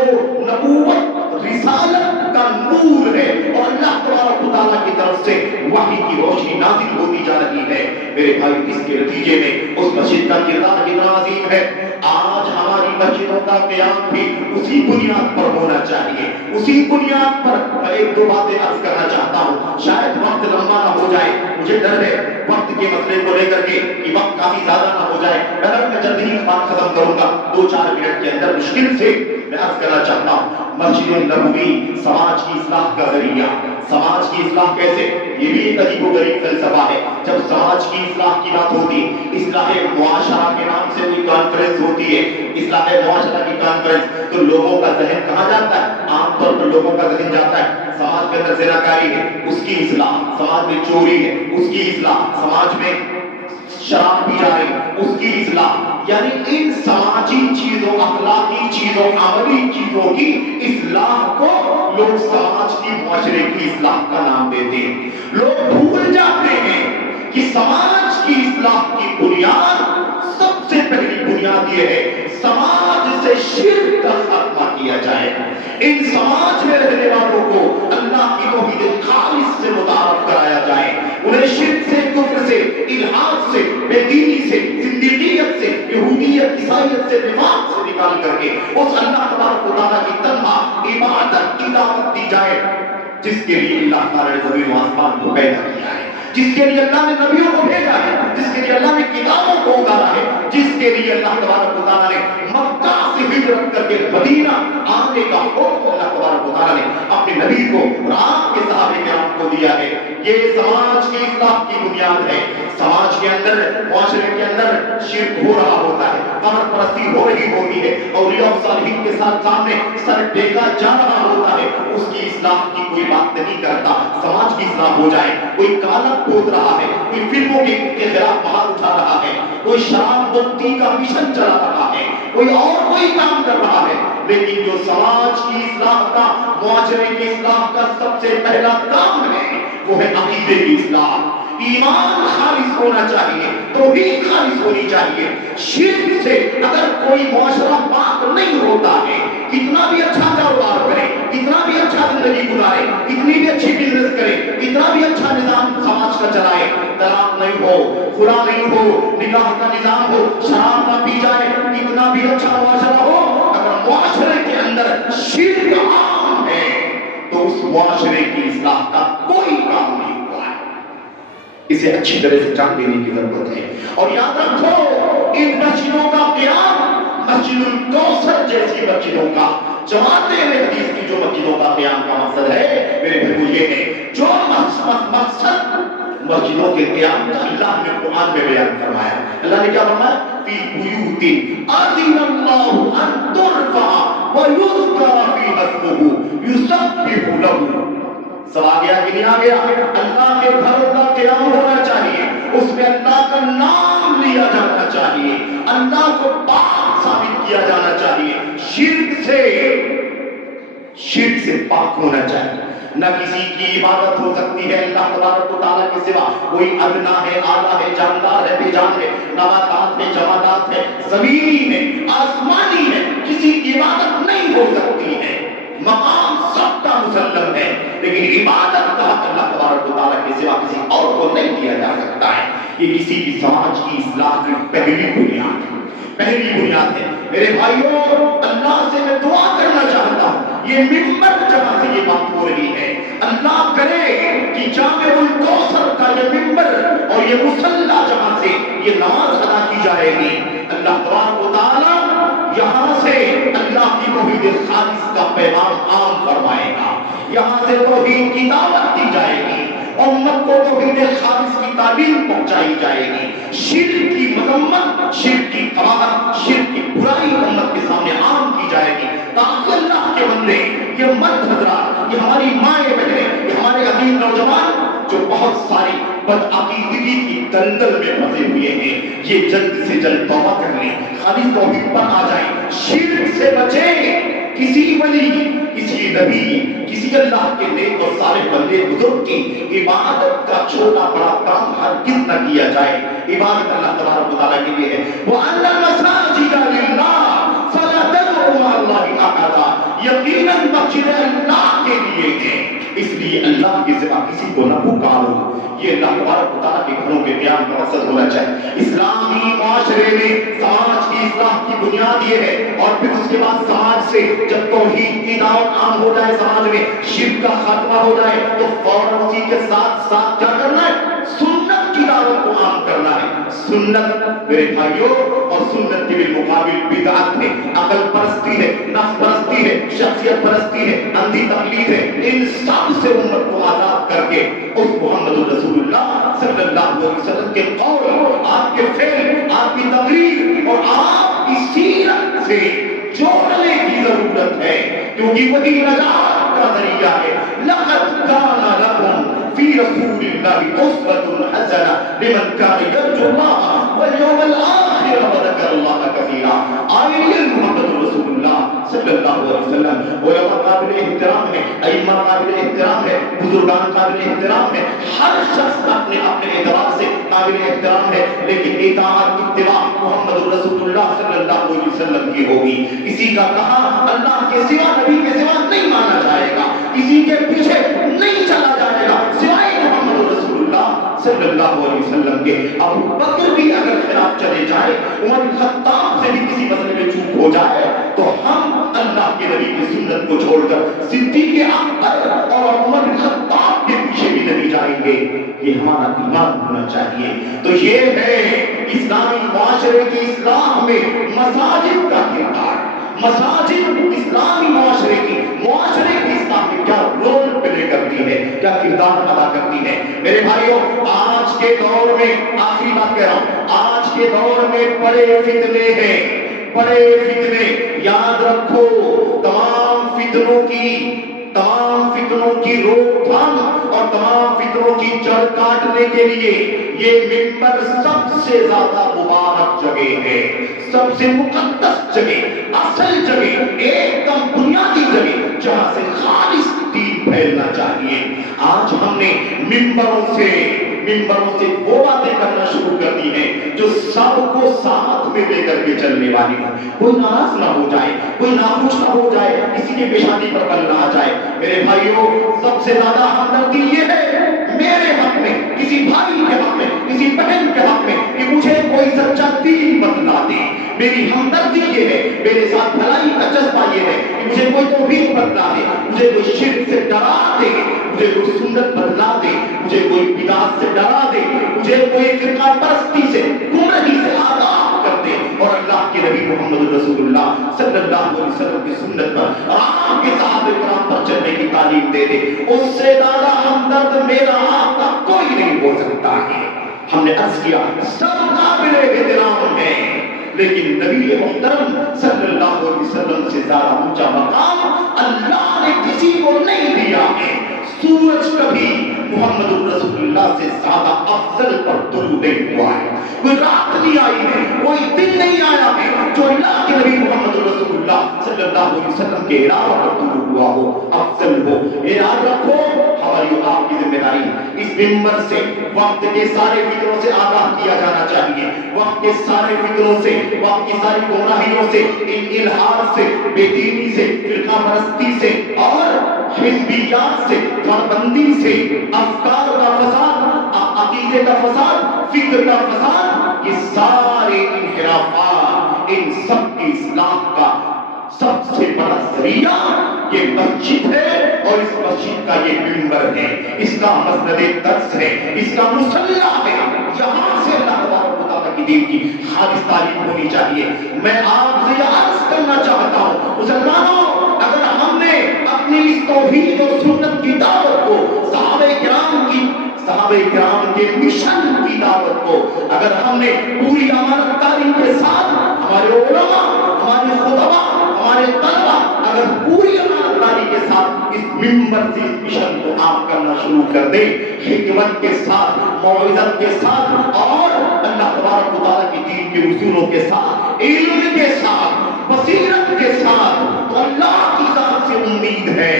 نبوت رسالت کا نور ہے اور اللہ تبارک و تعالیٰ کی طرف سے وحی کی روشنی نازل ہوتی جا رہی ہے، میرے بھائی اس کے نتیجے میں اس مسجد کا کردار کتنا عظیم ہے۔ آج ہماری مسجدوں کا قیام بھی اسی بنیاد پر ہونا چاہیے، اسی بنیاد پر۔ میں 1-2 باتیں عرض کرنا چاہتا ہوں، شاید وقت لمبا نہ ہو جائے، مجھے ڈر ہے وقت کے مسئلے کو لے کر کے کہ وقت کافی زیادہ نہ ہو جائے، میں جلدی ہی بات ختم کروں گا۔ 2-4 منٹ کے اندر مشکل سے میں عرض کرنا چاہتا ہوں، مسجد نبوی سماج کی اصلاح کا ذریعہ، سماج کی اصلاح کیسے؟ یہ بھی ایک عجیب و غریب فلسفہ ہے۔ جب سماج کی اصلاح کی بات ہوتی ہے، اصلاح معاشرہ کے نام سے کوئی کانفرنس ہوتی ہے، اصلاح معاشرہ کی کانفرنس، تو لوگوں کا ذہن کہاں جاتا ہے؟ عام طور پر لوگوں کا ذہن جاتا ہے سماج کے اندر زناکاری ہے، اس کی اصلاح، سماج میں چوری ہے، اس کی اصلاح، سماج میں شراب پی جا رہی ہے، اس کی اصلاح، یعنی ان سماجی چیزوں، اخلاقی چیزوں، عملی چیزوں کی اصلاح کو لوگ سماج کی، معاشرے کی اصلاح کا نام دیتے ہیں۔ لوگ بھول جاتے ہیں کہ سماج کی اصلاح کی بنیاد، سب سے پہلی بنیاد یہ ہے سماج سے شرک کا خاتمہ کیا جائے، ان سماج میں رہنے والوں کو اللہ کی توحید خالص سے متعارف کرایا جائے، انہیں شرک سے، کفر سے، الحاد سے، بے دینی سے، زندگیت سے، یہودیت، عیسائیت سے، نفاق سے نکال کر کے اس اللہ تبارک و تعالیٰ کی تنہا عبادت کی دعوت دی جائے جس کے لیے اللہ تعالیٰ نے زمین و آسمان کو پیدا کیا ہے، جس کے لیے اللہ نے نبیوں کو بھیجا ہے، جس کے لیے اللہ نے کتابوں کو اتارا ہے، جس کے لیے اللہ تبارک و تعالیٰ نے مکہ سے ہجرت کر کے مدینہ آنے کا حکم اللہ تبارک و تعالیٰ نے اپنے نبی کو اور آپ کے صحابہ کرام کو دیا ہے۔ یہ سماج کی اصلاح کی بنیاد ہے۔ سماج کے اندر، معاشرے کے اندر شرک ہو رہا ہوتا ہے، قبر پرستی ہو رہی ہوتی ہے، اولیاء و صالحین کے ساتھ سامنے سر ٹیکا جا رہا ہوتا ہے، اس کی اصلاح کی کوئی بات نہیں کرتا۔ سماج کی اصلاح ہو جائے، کوئی کالم کود رہا ہے، کوئی فلموں کے خلاف بہار اٹھا رہا ہے، کوئی شراب مکتی کا مشن چلا رہا ہے، کوئی اور کوئی کام کر رہا ہے، لیکن جو سماج کی اصلاح کا، معاشرے کی اصلاح کا سب سے پہلا کام ہے وہ ہے عقیدے کی اصلاح۔ ایمان خالص ہونا چاہیے، توحید خالص ہونی چاہیے۔ شرک سے اگر کوئی معاشرہ پاک نہیں ہوتا ہے، کتنا بھی اچھا کاروبار کرے، کتنا بھی اچھا زندگی گزارے، کتنی بھی اچھی بزنس کرے، کتنا بھی اچھا نظام سماج کا چلائے، طلاق نہیں ہو، خلا نہیں ہو، نکاح کا نظام ہو، شراب نہ پی جائے، کتنا بھی اچھا معاشرہ ہو، اگر معاشرے کے اندر شرک عام ہے تو اس معاشرے کی اصلاح کا کوئی کام نہیں ہوا ہے۔ اسے اچھی طرح سے جان لینے کی ضرورت ہے۔ اور یاد رکھو، ان مسجدوں کا قیام مسجد الکوثر جیسی مسجدوں کا، جماعتیں حدیث کی جو مسجدوں کا قیام کا مقصد ہے میرے بھائیو یہ ہے، جو مقصد مسجدوں کے قیام کا اللہ نے قرآن میں بیان فرمایا۔ اللہ نے کیا فرمایا؟ فی بیوت اذن اللہ ان ترفع ویذکر فیہا اسمہ یسبح لہ۔ سب آ گیا کہ نہیں آ گیا؟ اللہ کے گھروں کا قیام ہونا چاہیے، اس میں اللہ کا نام لیا جانا چاہیے، اللہ کو پاک ثابت کیا جانا چاہیے، شرک سے پاک ہونا چاہیے۔ نہ کسی کی عبادت ہو سکتی ہے اللہ تبارک و تعالیٰ کے سوا، کوئی ادنا ہے، اعلیٰ ہے، جاندار ہے، بے جان ہے، نباتات ہے، جمادات ہے، زمینی ہے، آسمانی ہے، کسی کی عبادت نہیں ہو سکتی ہے۔ مقام سب کا مسلم ہے، لیکن عبادت کا حق اللہ تبارک و تعالیٰ کے سوا کسی اور کو نہیں دیا جا سکتا ہے۔ یہ کسی بھی سماج کی اصلاح کی پہلی بنیاد ہے، پہلی بنیاد ہے۔ میرے بھائیوں، اللہ سے میں دعا کرنا چاہتا ہوں، یہ ممبر جہاں سے یہ بات ہو رہی ہے، اللہ کرے کہ جامع الکوثر کا یہ ممبر اور یہ مصلی جہاں سے یہ نماز ادا کی جائے گی، اللہ تبارک و تعالیٰ یہاں سے اللہ کی توحید خالص کا پیغام عام فرمائے گا، یہاں سے توحید کی دعوت دی جائے گی، امت کو توحید خالص کی تعلیم پہنچائی جائے گی، شرک کی مذمت، شرک کی قباحت، شرک کی برائی امت کے سامنے عام کی جائے گی، تاکہ اللہ کے بندے، یہ مرد حضرات، یہ ہماری مائیں بہنیں، یہ ہمارے عزیز نوجوان جو بہت ساری بدعقیدگی کی دلدل میں پھنسے ہوئے ہیں، یہ جلد سے جلد توبہ کر لیں، خالص توحید پر آ جائیں، شرک سے بچیں۔ کسی ولی، کسی نبی، کسی اللہ کے نیک اور صالح بندے بزرگ کی عبادت کا چھوٹا بڑا کام ہرگز نہ کیا جائے۔ عبادت اللہ تبارک و تعالیٰ کے لیے ہے۔ وَأَنَّ الْمَسَاجِدَ لِلَّهِ فَلَا تَدْعُوا مَعَ اللَّهِ أَحَدًا، یقیناً مسجد اللہ کے لیے ہے، اس لیے اللہ کے سوا کسی کو نہ پکارو۔ یہ اللہ تبارک و تعالیٰ کے گھروں کے قیام کا مقصد ہونا چاہیے۔ اسلامی معاشرے میں سماج کی اصلاح کی بنیاد یہ ہے، اور پھر اس کے بعد سماج سے جب توحید کی دعوت عام ہو جائے، سماج میں شرک کا خاتمہ ہو جائے، تو فوراً اسی کے ساتھ ساتھ کیا کرنا ہے؟ سنت کی دعوت کو عام کرنا ہے۔ سنت میرے بھائیوں، اور سنت کے بالمقابل بدعت ہے۔ اندھی تقلیدیں، ان سب سے امت کو آزاد کر کے اس محمد الرسول اللہ صلی اللہ علیہ وسلم کے قول، آپ کے فعل، آپ کی تقریر اور آپ کی سیرت سے جوڑنے کی ضرورت ہے، کیونکہ وہی نجات کا ذریعہ ہے۔ لقد کان لکم فی رسول اللہ اسوۃ حسنہ لمن کان یرجو اللہ والیوم الآخر وذکر اللہ کثیرا۔ آئیے محمد رسول اللہ صلی اللہ علیہ وسلم علماء قابل احترام ہے، ائمہ قابل احترام ہے، بزرگان قابل احترام ہے، ہر شخص اپنے اپنے اعتبار سے قابل احترام ہے، لیکن اطاعت اتباع محمد رسول اللہ صلی اللہ علیہ وسلم کی ہوگی۔ کسی کا کہا اللہ کے سوا، نبی کے سوا نہیں مانا جائے گا، کسی کے پیچھے نہیں چلا جائے گا سوائے محمد رسول اللہ صلی اللہ علیہ وسلم کے۔ ابو بکر بھی اگر خلاف چلے جائے، عمر بن خطاب سے بھی کسی مسئلے میں چوک ہو جائے، تو ہم اللہ کے نبی کی سنت کو چھوڑ کر صدیق اکبر اور عمر بن خطاب کے پیچھے بھی نہیں جائیں گے۔ یہ ہمارا ایمان ہونا چاہیے۔ تو یہ ہے اسلامی معاشرے کی اصلاح میں مساجد کا کردار۔ مساجد اسلامی معاشرے کی اصلاح میں کیا رول پلے کرتی ہے، کیا کردار ادا کرتی ہے۔ میرے بھائیوں، آج کے دور میں، آخری بات کہہ رہا ہوں، آج کے دور میں بڑے فتنے ہیں، بڑے فتنے۔ یاد رکھو، تمام فتنوں کی روک تھام اور تمام فتنوں کی جڑ کاٹنے کے لیے یہ منبر سب سے زیادہ مبارک جگہ ہے، سب سے مقدس جگہ، اصل جگہ، ایک دم بنیادی جگہ جہاں سے خالص دین پھیلنا چاہیے۔ آج ہم نے منبروں سے وہ باتیں کرنا شروع کر دی ہیں جو سب کو ساتھ میں لے کر کے چلنے والی ہوں۔ کوئی ناراض نہ ہو جائے، کوئی ناخوش نہ ہو جائے، کسی کی پیشانی پر بل نہ آ جائے۔ میرے بھائیوں، سب سے زیادہ ہمدردی یہ ہے میرے حق میں، کسی بھائی کے حق میں، کسی بہن کے حق میں، کہ مجھے کوئی سچا دین بتلا دے۔ میری ہمدردی یہ ہے، میرے ساتھ بھلائی کا جذبہ یہ ہے کہ مجھے کوئی توحید بتلا دے، مجھے کوئی شرک سے ڈرا دے، مجھے کوئی سنت بتلا دے، مجھے کوئی بدعت سے ڈرا دے، مجھے کوئی فرقہ پرستی سے، گمراہی سے آگاہ کر دے، اور اللہ کے نبی محمد رسول اللہ صلی اللہ علیہ وسلم کی سنت پر، آپ کے صحابہ کرام پر چلنے کی تعلیم دے دے۔ اس سے زیادہ ہمدرد میرا آپ کا کوئی نہیں ہو سکتا ہے۔ ہم نے عرض کیا سب قابل احترام ہیں، لیکن نبی محترم صلی اللہ علیہ وسلم سے زیادہ اونچا مقام اللہ نے کسی کو نہیں دیا ہے۔ سورج کبھی محمد الرسول اللہ سے زیادہ افضل پر طلوع نہیں ہوا ہے، کوئی رات نہیں آئی ہے، کوئی دن نہیں آیا ہے جو اللہ کے نبی محمد الرسول اللہ صلی اللہ علیہ وسلم کے علاوہ پر طلوع ہوا ہو، افضل ہو۔ یاد رکھو، ہماری آپ کی ذمہ داری اس منبر سے وقت کے سارے فتنوں سے آگاہ کیا جانا چاہیے، وقت کے سارے فتنوں سے، وقت کی ساری گمراہیوں سے، ان الحاد سے، بے دینی سے، فرقہ پرستی سے اور حزبیات سے، گھربندی سے، افکار کا فساد، عقیدے کا فساد، فکر کا فساد، یہ سارے انحرافات، ان سب کی اصلاح کا سب سے بڑا ذریعہ یہ مسجد ہے، اور اس مسجد کا یہ منبر ہے، اس کا مسند درس ہے، اس کا مصلی ہے۔ یہاں سے اللہ تبارک و تعالیٰ کی دین کی خالص تعلیم ہونی چاہیے۔ میں آپ سے یہ عرض کرنا چاہتا ہوں، مسلمانوں، اگر ہم نے اپنی اس توحید اور سنت کی دعوت کو، صحابہ کرام کے مشن کی دعوت کو، اگر ہم نے پوری امانت داری کے ساتھ، ہمارے علماء، ہمارے خطباء، ہمارے طلباء اگر پوری امانت داری کے ساتھ اس منبر سے اس مشن کو عام کرنا شروع کر دے، حکمت کے ساتھ، موعظت کے ساتھ، اور اللہ تبارک و تعالیٰ کی دین کے اصولوں کے ساتھ، علم کے ساتھ، بصیرت کے ساتھ، تو اللہ کی ذات سے امید ہے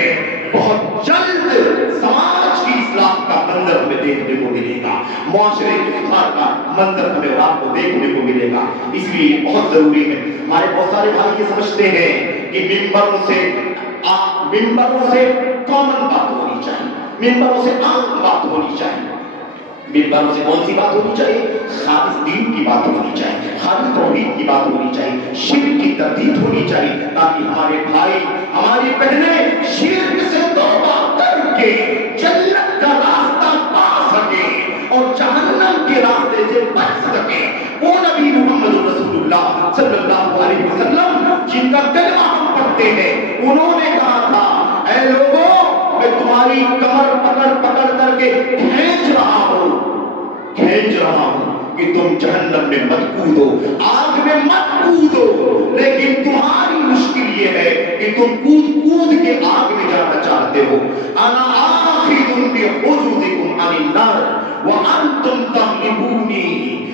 بہت جلد سماج کی اصلاح کا منظر ہمیں دیکھنے کو ملے گا، معاشرے کی اصلاح کا منظر ہمیں رات کو دیکھنے کو ملے گا۔ اس لیے بہت ضروری ہے، ہمارے بہت سارے بھائی یہ سمجھتے ہیں کہ ممبروں سے کامن بات ہونی چاہیے، ممبروں سے عام بات ہونی چاہیے۔ ممبروں سے کون سی بات ہونی چاہیے؟ خالص دین کی بات ہونی چاہیے، خالص توحید کی بات ہونی چاہیے، شرک کی تردید ہونی چاہیے، تاکہ ہمارے بھائی، ہماری بہنیں شرک سے توبہ کر کے جنت کا راستہ پا سکیں اور جہنم کے راستے سے بچ سکیں۔ وہ نبی محمد رسول اللہ صلی اللہ علیہ وسلم جن کا کلمہ ہم پڑھتے ہیں، انہوں نے کہا تھا، اے اے لوگوں میں تمہاری کمر پکڑ پکڑ کر کے کھینچ رہا ہوں کہ تم جہنم میں مت کودو، آگ میں مت کودو، لیکن تمہاری مشکل یہ ہے کہ تم کود کے آگ میں جانا چاہتے ہو۔ انا آخذ بحجوزکم عن النار وانتم تغلبونی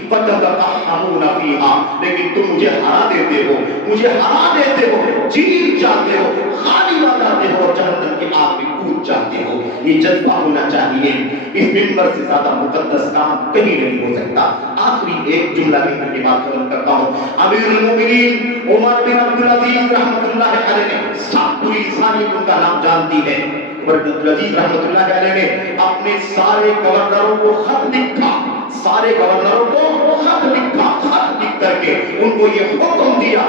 فتتقحمون فیہا، لیکن تم مجھے ہرا دیتے ہو، جیت جاتے ہو، خالی آ جاتے ہو اور جہنم کی آگ میں کود جاتے ہو۔ یہ جذبہ ہونا چاہیے۔ اس منبر سے زیادہ مقدس کام کہیں نہیں ہو سکتا۔ آخری ایک جملہ کی میں بات ختم کرتا ہوں۔ امیر المومنین عمر بن عبدالعزیز رحمۃ اللہ علیہ نے، پوری انسانیت ان کا نام جانتی ہے، عمر بن عبدالعزیز رحمۃ اللہ علیہ نے اپنے سارے گورنروں کو خط لکھا، خط لکھ کر کے ان کو یہ حکم دیا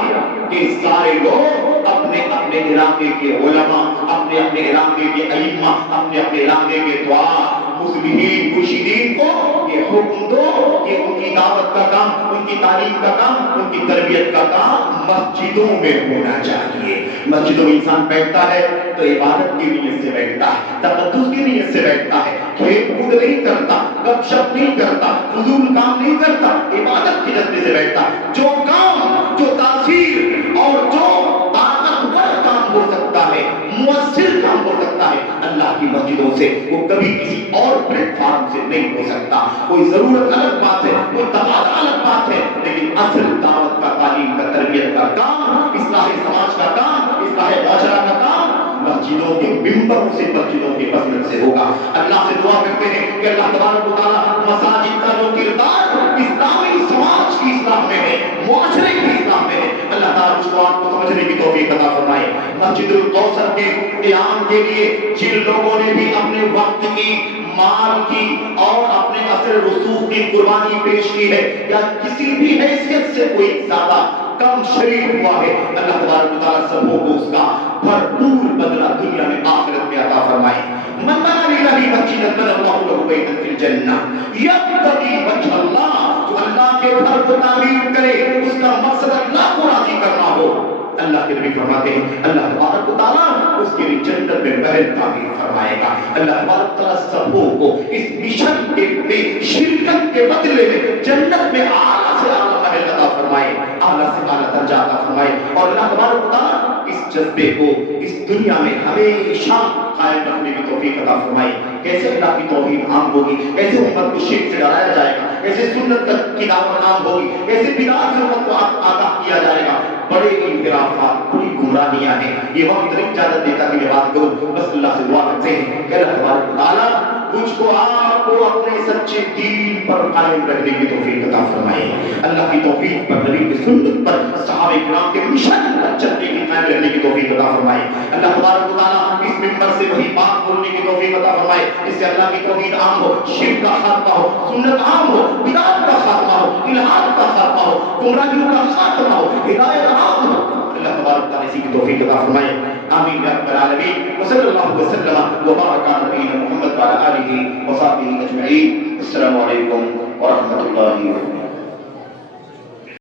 کہ سارے لوگ اپنے اپنے علاقے کے علماء، اپنے اپنے علاقے کے ائمہ، اپنے اپنے علاقے کے دعا، مسلمین مرشدین کو یہ حکم دو کہ ان کی دعوت کا کام، ان کی تعلیم کا کام، ان کی تربیت کا کام مسجدوں میں ہونا چاہیے۔ مسجدوں میں انسان بیٹھتا ہے تو عبادت کی نیت سے بیٹھتا ہے، تقدس کی نیت سے بیٹھتا ہے، کھیل کود نہیں کرتا، گپ شپ نہیں کرتا، فضول کام نہیں کرتا، عبادت کے جذبے سے بیٹھتا۔ جو کام، جو تاثیر اور جو طاقتور کام ہو سکتا ہے، مؤثر کام ہو سکتا ہے اللہ کی مسجدوں سے، وہ کبھی کسی اور پلیٹ فارم سے نہیں ہو سکتا۔ کوئی ضرورت الگ بات ہے، کوئی تقاضا الگ بات ہے، لیکن اصل دعوت کا، تعلیم کا، تربیت کا کام، اصلاح سماج کا کام، اصلاح معاشرہ کا کام مسجدوں کے ممبروں سے، مسجدوں کے مسجد سے ہوگا۔ اللہ سے دعا کرتے ہیں کہ اللہ تبارک و تعالیٰ مساجد کا جو کردار اسلامی سماج کی اصلاح میں ہے، معاشرے کی اصلاح میں ہے، اللہ تعالیٰ اس بات کو سمجھنے کی توفیق عطا فرمائے۔ مسجد الکوثر کے قیام کے لیے جن لوگوں نے بھی اپنے وقت کی، مال کی اور اپنے اثر رسوخ کی قربانی پیش کی ہے، یا کسی بھی حیثیت سے کوئی زیادہ کم شریک ہوا ہے، اللہ تبارک و تعالیٰ سبوں کو اس کا بھرپور بدلہ دنیا میں آخرت میں عطا فرمائے۔ من بنى لله مسجدا بنى الله له بيتا في الجنة يبتغي وجه الله، جو اللہ کے گھر کو تعمیر کرے اس کا مقصد اللہ کو راضی کرنا ہو، اللہ کے نبی فرماتے ہیں اللہ تبارک و تعالیٰ اس کے لیے جنت میں محل تعمیر فرمائے گا۔ اللہ تبارک و تعالیٰ سبوں کو اس مشن کے میں شرکت کے بدلے میں جنت میں اعلیٰ سے اعلیٰ محل عطا فرمائے، اعلیٰ سے اعلیٰ درجہ عطا فرمائے، اور اللہ تبارک و تعالیٰ اس جذبے کو اس دنیا میں ہمیشہ قائم رکھنے کی توفیق عطا فرمائے۔ کیسے اللہ کی توحید عام ہوگی، کیسے امت کو شرک سے ڈرایا جائے گا، کیسے سنت کی دعوت عام ہوگی، کیسے بدعات سے امت کو آگاہ کیا جائے گا۔ بڑے انحرافات، بڑی گمراہیاں ہیں، یہ وقت نہیں اجازت دیتا کہ میں بات کروں، بس اللہ سے دعا کرتے ہیں کہ اللہ تبارک و تعالیٰ مجھ کو آپ کو اپنے سچے دین پر قائم رکھنے کی توفیق عطا فرمائے، اللہ کی توفیق پر، نبی کی سنت پر، صحابہ کرام کے مشن پر چلنے کی، قائم رہنے کی توفیق عطا فرمائے۔ اللہ تبارک و تعالیٰ اس منبر سے وہی بات بولنے کی توفیق عطا فرمائے جس سے اللہ کی توحید عام ہو، شرک کا خاتمہ ہو، سنت عام ہو، بدعت کا خاتمہ ہو، الحاد کا خاتمہ ہو، گمراہیوں کا خاتمہ ہو، ہدایت عام ہو۔ اللہ تبارک و تعالیٰ اسی کی توفیق عطا فرمائے، آمین یا رب العالمین۔ وصلی اللہ وسلم وبارک علی نبینا محمد وعلی آلہ وصحبہ اجمعین۔ السلام علیکم ورحمۃ اللہ وبرکاتہ۔